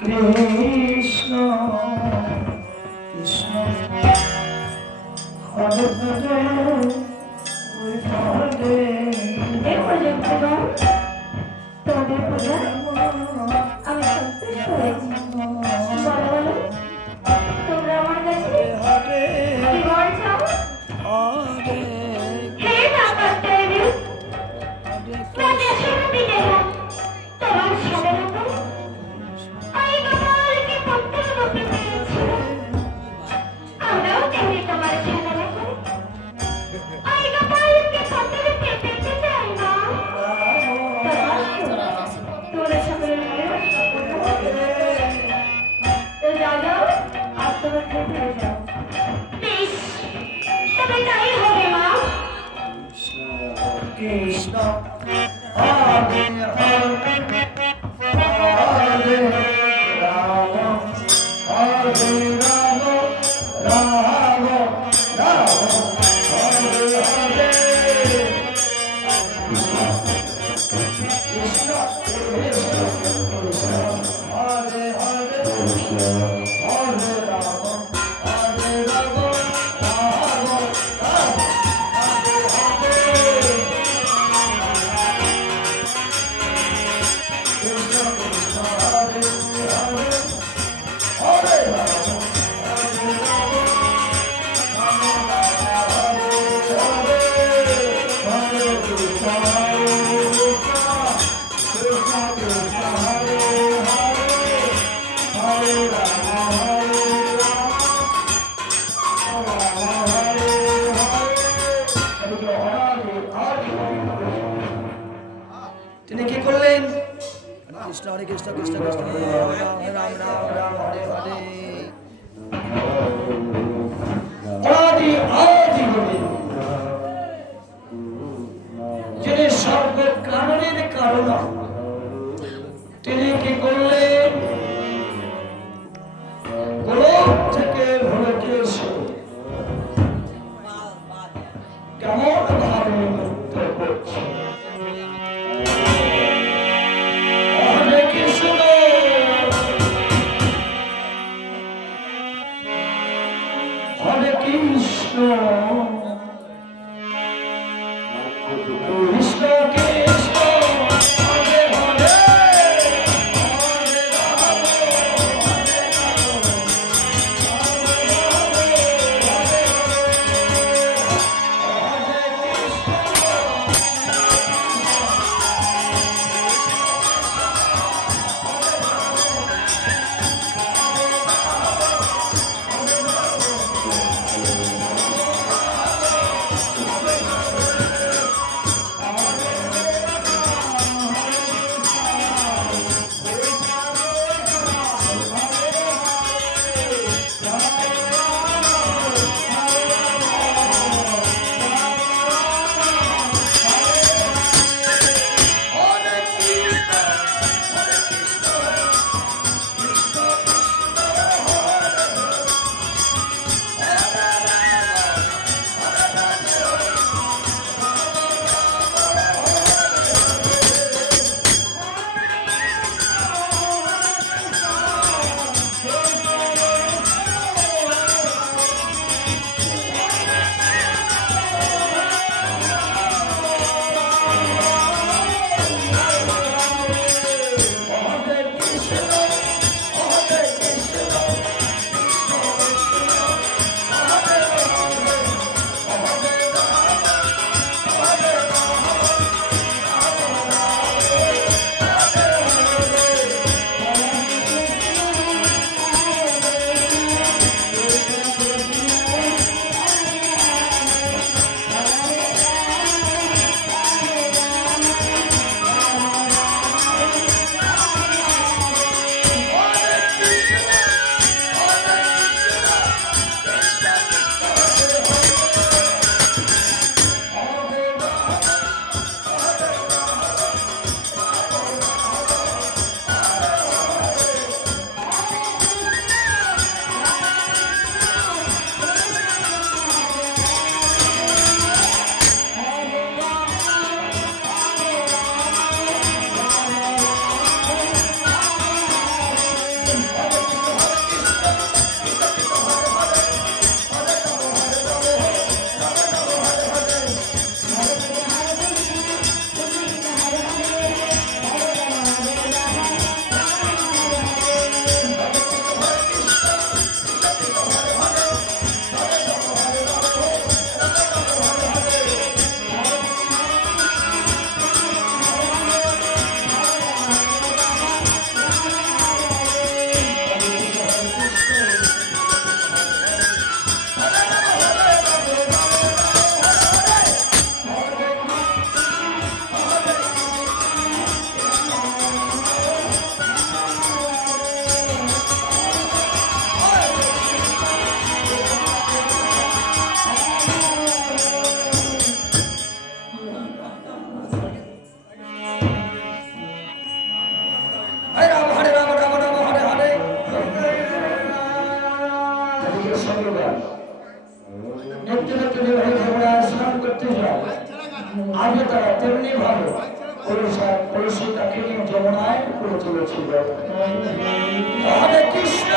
কৃষ্ণ কৃষ্ণ হরে হরে হরে তোমাদের পূজা আমি সন্তুষ্ট হয়েছি। বলো বলো, তোমরা আমার কাছে কি বর চাও? হে নাগাত্তায়নি, রাজেশ্বরী দেবা, তোমার সাধারণত ওই গোপালকে পুত্ররূপে পেয়েছিল। আমরাও তেমনি তোমার সাধারণত ওই গোপালকে পুত্ররূপে পেতে চাই না। তোমরা সকলে মিলে তো যাও যাও, আর তোমার খেতে যাও। বেশ, তবে তাই হবে মা। কৃষ্ণ হরে হরে হরে রাম হরে রাম রাম রাম হরে হরে কৃষ্ণ কৃষ্ণ কৃষ্ণ হরে হরে হরে রাম হরে রাম রাম রাম হরে হরে কৃষ্ণ কৃষ্ণ হরে হরে হরে রাম হরে রাম রাম রাম হরে হরে হরে কৃষ্ণ হরে কৃষ্ণ কৃষ্ণ কৃষ্ণ হরে হরে হরে রাম হরে রাম রাম হরে হরে। তিনি কি করলেন? কৃষ্ণ হরে কৃষ্ণ কৃষ্ণ কৃষ্ণ হরে হরে রাম রাম রাম হরে হরে। আদি আদি গোবিন্দ, যিনি সর্ব কারণের কারণ, তিনি কি করলেন? গোলক থেকে ভোলকে এসে কেমন ভাবে মুক্ত করছে। হরে কৃষ্ণ হরে কৃষ্ণ কৃষ্ণ কৃষ্ণ হরে হরে হরে কলসি তাকে নিয়ে যমুনায় করে চলেছিল। হরে কৃষ্ণ